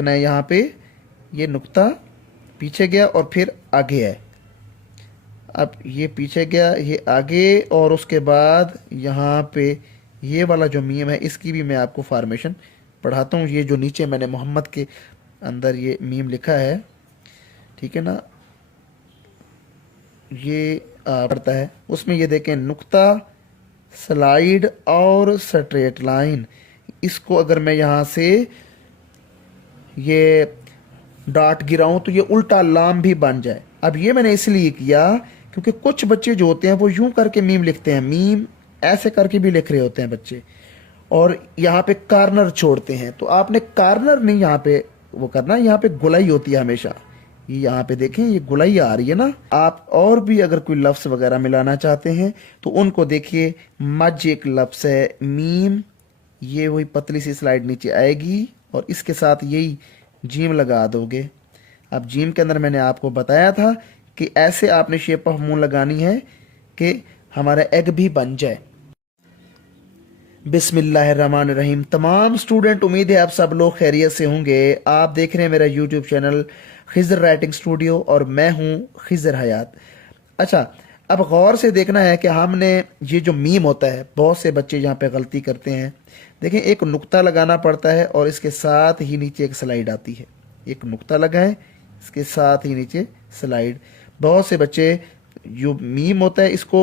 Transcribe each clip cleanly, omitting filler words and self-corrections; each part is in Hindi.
देखना है यहाँ पे, ये नुक्ता पीछे गया और फिर आगे है। अब ये पीछे गया, ये आगे, और उसके बाद यहाँ पे ये वाला जो मीम है इसकी भी मैं आपको फॉर्मेशन पढ़ाता हूँ। ये जो नीचे मैंने मोहम्मद के अंदर ये मीम लिखा है, ठीक है ना, ये पड़ता है उसमें, ये देखें नुक्ता, स्लाइड और स्ट्रेट लाइन। इसको अगर मैं यहाँ से ये डॉट गिराऊं तो ये उल्टा लाम भी बन जाए। अब ये मैंने इसलिए किया क्योंकि कुछ बच्चे जो होते हैं वो यूं करके मीम लिखते हैं, मीम ऐसे करके भी लिख रहे होते हैं बच्चे, और यहाँ पे कार्नर छोड़ते हैं। तो आपने कार्नर नहीं यहाँ पे वो करना, यहाँ पे गुलाई होती है हमेशा। ये यहाँ पे देखें, ये गुलाई आ रही है ना। आप और भी अगर कोई लफ्ज़ वगैरह मिलाना चाहते हैं तो उनको देखिए, मज एक लफ्ज़ है, मीम, ये वही पतली सी स्लाइड नीचे आएगी और इसके साथ यही जीम लगा दोगे। अब जीम के अंदर मैंने आपको बताया था कि ऐसे आपने शेप ऑफ मून लगानी है कि हमारा एग भी बन जाए। बिस्मिल्लाहिर्रहमानिर्रहीम। तमाम स्टूडेंट, उम्मीद है आप सब लोग खैरियत से होंगे। आप देख रहे हैं मेरा YouTube channel Khizar writing studio और मैं हूं खिज़र हयात। अच्छा, अब गौर से देखना है कि हमने ये जो मीम होता है, बहुत से बच्चे यहाँ पे गलती करते हैं। देखें, एक नुक्ता लगाना पड़ता है और इसके साथ ही नीचे एक स्लाइड आती है। एक नुक्ता लगाएं, इसके साथ ही नीचे स्लाइड। बहुत से बच्चे जो मीम होता है इसको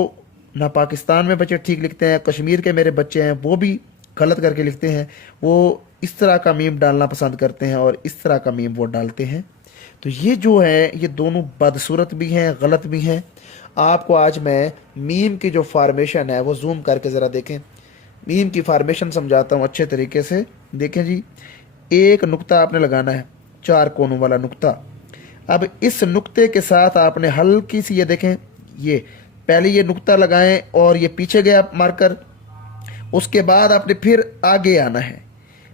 ना पाकिस्तान में बच्चे ठीक लिखते हैं, कश्मीर के मेरे बच्चे हैं वो भी गलत करके लिखते हैं। वो इस तरह का मीम डालना पसंद करते हैं और इस तरह का मीम वो डालते हैं। तो ये जो है, ये दोनों बदसूरत भी हैं, गलत भी हैं। आपको आज मैं मीम की जो फार्मेशन है वो जूम करके ज़रा देखें, मीम की फार्मेशन समझाता हूँ अच्छे तरीके से। देखें जी, एक नुक्ता आपने लगाना है, 4 कोनों वाला नुक्ता। अब इस नुक्ते के साथ आपने हल्की सी, ये देखें, ये पहले ये नुक्ता लगाएं और ये पीछे गया मार्कर। उसके बाद आपने फिर आगे आना है,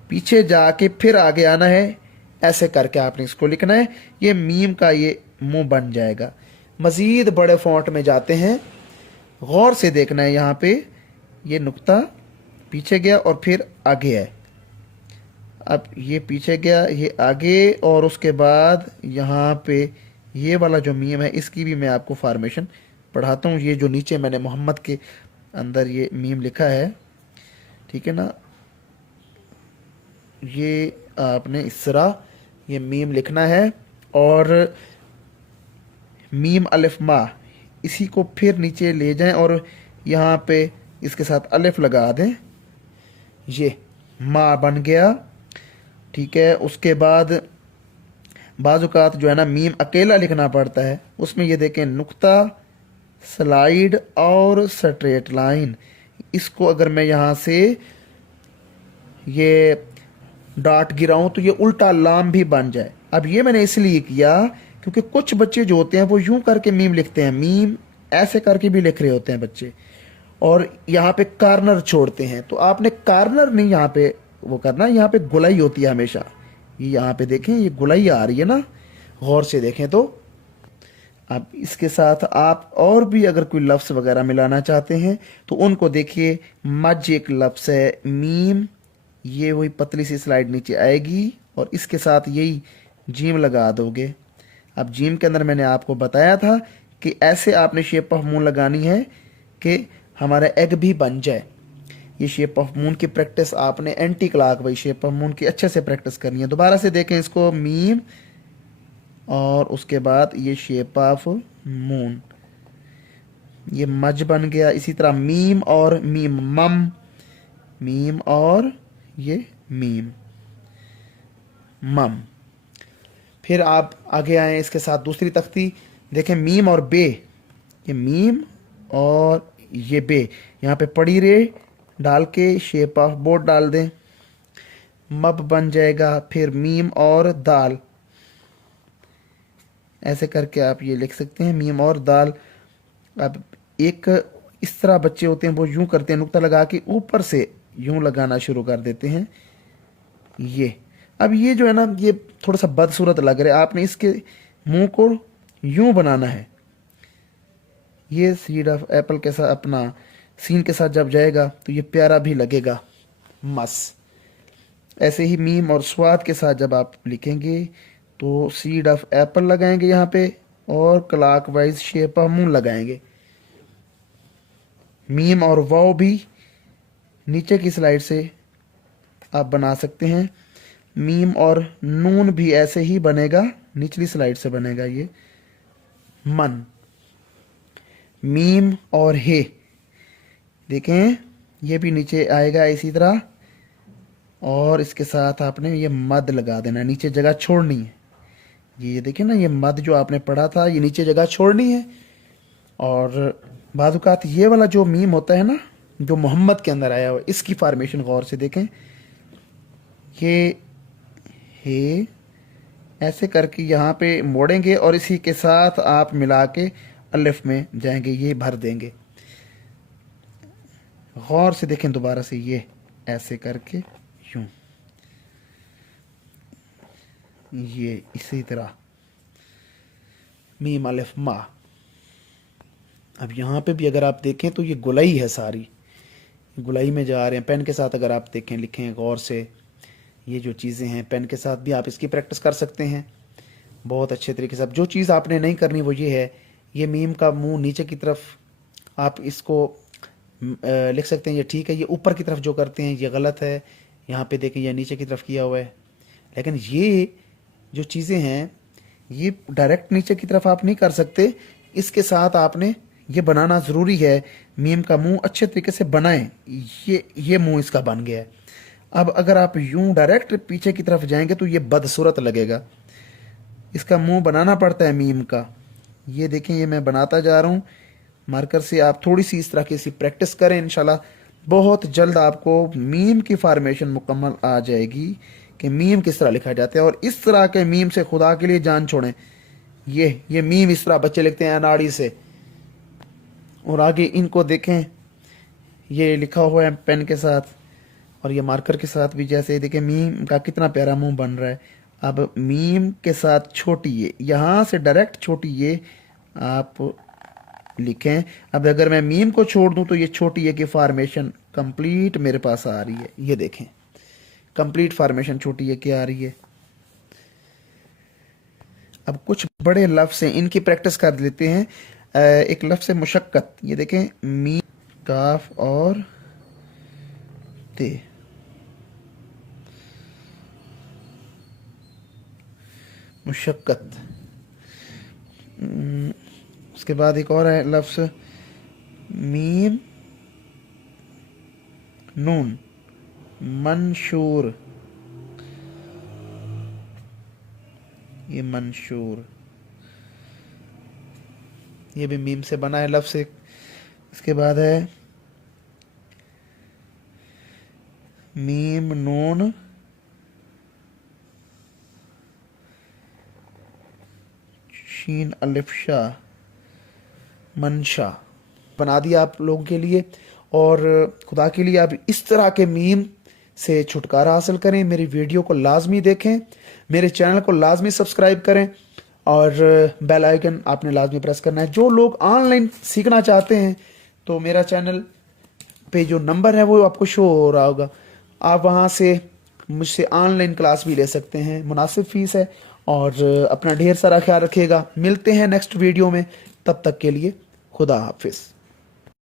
पीछे जाके फिर आगे आना है। ऐसे करके आपने इसको लिखना है। ये मीम का ये मुंह बन जाएगा। मज़ीद बड़े फॉन्ट में जाते हैं, गौर से देखना है यहाँ पे, ये नुक्ता पीछे गया और फिर आगे है। अब ये पीछे गया, ये आगे, और उसके बाद यहाँ पे ये वाला जो मीम है इसकी भी मैं आपको फॉर्मेशन पढ़ाता हूँ। ये जो नीचे मैंने मोहम्मद के अंदर ये मीम लिखा है, ठीक है ना, ये आपने इस तरह ये मीम लिखना है और मीम अलिफ मा, इसी को फिर नीचे ले जाएं और यहाँ पे इसके साथ अलिफ लगा दें। ये मा बन गया, ठीक है। उसके बाद बाज़-औक़ात जो है ना मीम अकेला लिखना पड़ता है, उसमें ये देखें नुक्ता, स्लाइड और स्ट्रेट लाइन। इसको अगर मैं यहाँ से ये डॉट गिराऊं तो ये उल्टा लाम भी बन जाए। अब ये मैंने इसलिए किया क्योंकि कुछ बच्चे जो होते हैं वो यूं करके मीम लिखते हैं, मीम ऐसे करके भी लिख रहे होते हैं बच्चे, और यहाँ पे कार्नर छोड़ते हैं। तो आपने कार्नर नहीं यहाँ पे वो करना, यहाँ पे गुलाई होती है हमेशा। ये यहाँ पे देखें, ये गुलाई आ रही है ना, गौर से देखें तो। अब इसके साथ आप और भी अगर कोई लफ्ज़ वगैरह मिलाना चाहते हैं तो उनको देखिए, मज एक लफ्ज़ है, मीम, ये वही पतली सी स्लाइड नीचे आएगी और इसके साथ यही जीम लगा दोगे। अब जीम के अंदर मैंने आपको बताया था कि ऐसे आपने शेप ऑफ मून लगानी है कि हमारा एग भी बन जाए। ये शेप ऑफ मून की प्रैक्टिस आपने anti clock wise shape of moon की अच्छे से प्रैक्टिस करनी है। दोबारा से देखें इसको, मीम और उसके बाद ये शेप ऑफ मून, ये मज बन गया। इसी तरह मीम और मीम, मम, मीम और ये मीम, मम। फिर आप आगे आए, इसके साथ दूसरी तख्ती देखें, मीम और बे, ये मीम और ये बे, यहाँ पे पड़ी रे डाल के शेप ऑफ बोर्ड डाल दें, मब बन जाएगा। फिर मीम और दाल, ऐसे करके आप ये लिख सकते हैं, मीम और दाल। अब एक इस तरह बच्चे होते हैं वो यूं करते हैं, नुक्ता लगा के ऊपर से यूं लगाना शुरू कर देते हैं ये। अब ये जो है ना, ये थोड़ा सा बदसूरत लग रहा है, आपने इसके मुंह को यूं बनाना है। ये सीड ऑफ एप्पल के साथ, अपना सीन के साथ जब जाएगा तो ये प्यारा भी लगेगा, मस। ऐसे ही मीम और स्वाद के साथ जब आप लिखेंगे तो सीड ऑफ एप्पल लगाएंगे यहाँ पे और क्लॉकवाइज शेप ऑफ मून लगाएंगे। मीम और वाव भी नीचे की स्लाइड से आप बना सकते हैं। मीम और नून भी ऐसे ही बनेगा, निचली स्लाइड से बनेगा ये मन। मीम और हे देखें ये भी नीचे आएगा इसी तरह, और इसके साथ आपने ये मद लगा देना, नीचे जगह छोड़नी है। ये देखिए ना, ये मद जो आपने पढ़ा था ये नीचे जगह छोड़नी है। और बाजुकात ये वाला जो मीम होता है ना, जो मोहम्मद के अंदर आया हुआ, इसकी फॉर्मेशन गौर से देखें। ये हे ऐसे करके यहाँ पे मोड़ेंगे और इसी के साथ आप मिला के अलिफ में जाएंगे, ये भर देंगे। गौर से देखें दोबारा से, ये ऐसे करके यूं, ये इसी तरह मीम अलिफ मा। अब यहाँ पे भी अगर आप देखें तो ये गुलाई है सारी, गुलाई में जा रहे हैं। पेन के साथ अगर आप देखें, लिखें गौर से, ये जो चीज़ें हैं पेन के साथ भी आप इसकी प्रैक्टिस कर सकते हैं बहुत अच्छे तरीके से। अब जो चीज़ आपने नहीं करनी वो ये है, ये मीम का मुंह नीचे की तरफ आप इसको लिख सकते हैं, ये ठीक है। ये ऊपर की तरफ जो करते हैं ये गलत है। यहाँ पे देखें ये नीचे की तरफ किया हुआ है, लेकिन ये जो चीज़ें हैं ये डायरेक्ट नीचे की तरफ आप नहीं कर सकते, इसके साथ आपने ये बनाना ज़रूरी है। मीम का मुंह अच्छे तरीके से बनाएं, ये मुंह इसका बन गया है। अब अगर आप यूं डायरेक्ट पीछे की तरफ जाएंगे तो ये बदसूरत लगेगा, इसका मुंह बनाना पड़ता है मीम का। ये देखें ये मैं बनाता जा रहा हूँ मार्कर से। आप थोड़ी सी इस तरह की प्रैक्टिस करें, इंशाल्लाह बहुत जल्द आपको मीम की फॉर्मेशन मुकम्मल आ जाएगी कि मीम किस तरह लिखा जाता है। और इस तरह के मीम से खुदा के लिए जान छोड़ें। ये मीम इस तरह बच्चे लिखते हैं अनाड़ी से, और आगे इनको देखें ये लिखा हुआ है पेन के साथ और ये मार्कर के साथ भी। जैसे देखें मीम का कितना प्यारा मुंह बन रहा है। अब मीम के साथ छोटी ये, यहाँ से डायरेक्ट छोटी ये आप लिखें। अब अगर मैं मीम को छोड़ दूं तो ये छोटी ये की फॉर्मेशन कंप्लीट मेरे पास आ रही है। ये देखें कंप्लीट फॉर्मेशन छोटी ये की आ रही है। अब कुछ बड़े लफ्ज़ हैं, इनकी प्रैक्टिस कर लेते हैं। एक लफ्ज़ है मुशक्कत, ये देखें मीम काफ और ते। मुशक्कत। उसके बाद एक और है लफ्ज़ मीम नून मंशूर। ये मंशूर, ये भी मीम से बना है लफ्ज़ एक। इसके बाद है मीम नून शीन अलिफ शाह मनशा। बना दिया आप लोगों के लिए, और खुदा के लिए आप इस तरह के मीम से छुटकारा हासिल करें। मेरी वीडियो को लाजमी देखें, मेरे चैनल को लाजमी सब्सक्राइब करें और बेल आइकन आपने लाजमी प्रेस करना है। जो लोग ऑनलाइन सीखना चाहते हैं तो मेरा चैनल पे जो नंबर है वो आपको शो हो रहा होगा, आप वहाँ से मुझसे ऑनलाइन क्लास भी ले सकते हैं। मुनासिब फीस है। और अपना ढेर सारा ख्याल रखिएगा। मिलते हैं नेक्स्ट वीडियो में, तब तक के लिए खुदा हाफिज़।